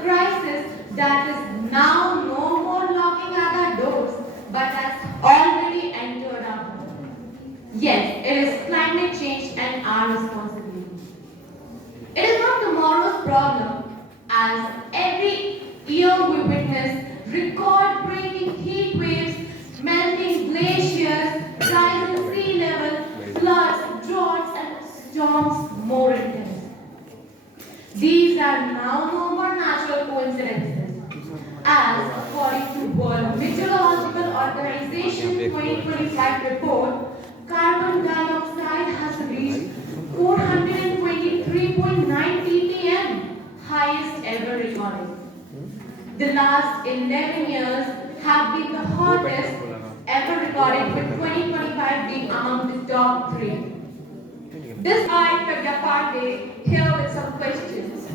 crisis that is now no more knocking at our doors, but has already entered our home. Yes, it is climate change and our responsibility. It is not tomorrow's problem, as every year we witness record-breaking heat waves, melting glaciers, rising sea level, floods, droughts, and storms more intense. These are now no more natural coincidences. As according to World Meteorological Organization 2025 report, carbon dioxide has reached 423.9 ppm, highest ever recorded. The last 11 years have been the hottest ever recorded, with 2025 being among the top three. This I, Pragya Pandey, here with some questions.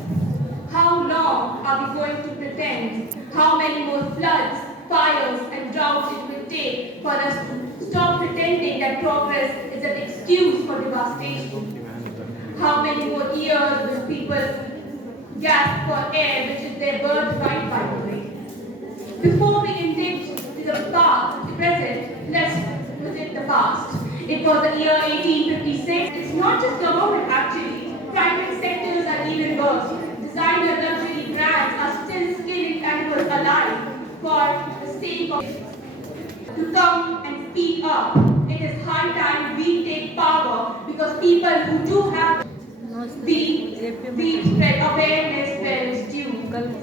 How long are we going to pretend? How many more floods, fires, and droughts it will take for us to stop pretending that progress is an excuse for devastation? How many more years will people gasp for air, which is their birthright, by the way? Before we intake the past, the present, let's visit the past. It was the year 1856. It's not just government actually. Private sectors are even worse. Designer luxury brands are still skinning animals alive for the sake of to come and speak up. It is high time we take power, because people who do have we spread awareness where it's due.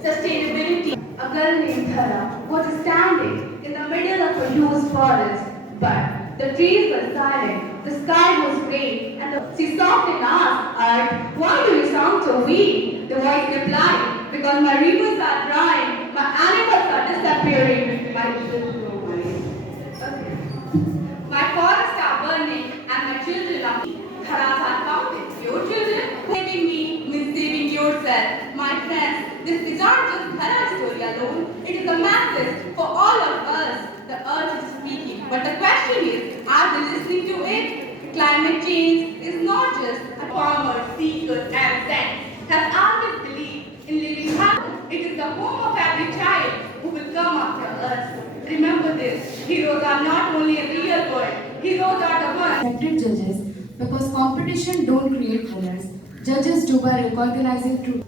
Sustainability. A girl named Dhara was standing in the middle of a huge forest, but the trees were silent, the sky was gray, and she stopped and asked, "Earth, why do you sound so weak?" The voice replied, "Because my rivers are drying, my animals are disappearing, my children go away. Okay. My forests are burning, and my children are Dharas are counted. Your children? Saving me means saving yourself. My friends, this is not just Dhara's story alone. It is a message for all of us. The earth is speaking. But the question is, are they listening to it? Climate change is not just a farmer, seekers, and sense. Has always believed in living happy. It is the home of every child who will come after us. Remember this, heroes are not only a real word, heroes are the ones. Respected judges, because competition don't create winners. Judges do by recognizing truth.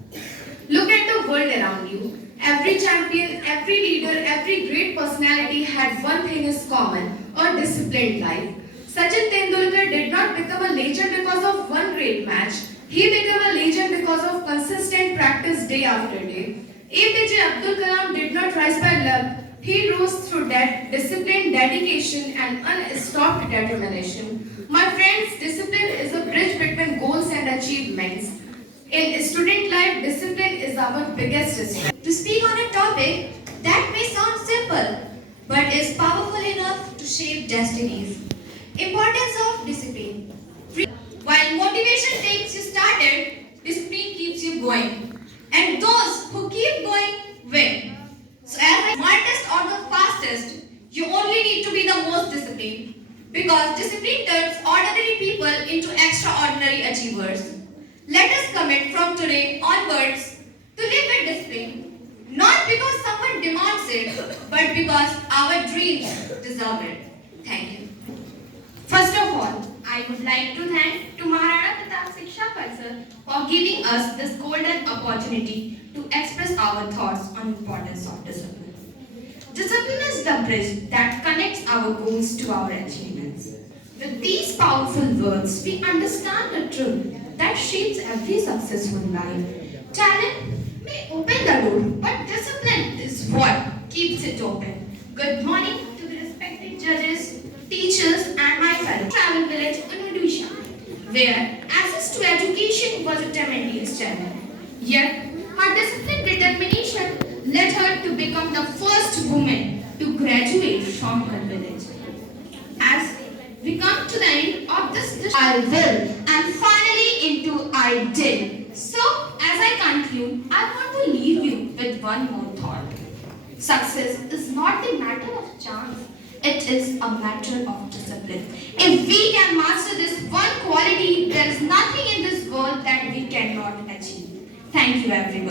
Look at the world around you. Every champion, every leader, every great personality had one thing is common, a disciplined life. Sachin Tendulkar did not become a legend because of one great match. He became a legend because of consistent practice day after day. APJ Abdul Kalam did not rise by luck. He rose through discipline, dedication, and unstopped determination. My friends, discipline is a bridge between goals and achievements. In student life, discipline is our biggest strength. To speak on a topic that may sound simple, but is powerful enough to shape destinies. Importance of discipline. While motivation takes you started, discipline keeps you going. And those who keep going win. So as the smartest or the fastest, you only need to be the most disciplined. Because discipline turns ordinary people into extraordinary achievers. Let us commit from today onwards to live with discipline. Not because someone demands it, but because our dreams deserve it. Thank you. First of all, I would like to thank to Maharana Pratap Shiksha Parishad for giving us this golden opportunity to express our thoughts on importance of discipline. Discipline is the bridge that connects our goals to our achievements. With these powerful words, we understand the truth that shapes every successful life. Talent may open the door, but discipline is what keeps it open. Good morning to the respected judges, teachers, and my fellow travel village in Odisha, where access to education was a tremendous challenge. Yet, her disciplined determination led her to become the first woman to graduate from her village. As we come to the end of this I will, and finally into I did. So, as I conclude, I want to leave you with one more thought. Success is not the matter of chance. It is a matter of discipline. If we can master this one quality, there is nothing in this world that we cannot achieve. Thank you, everyone.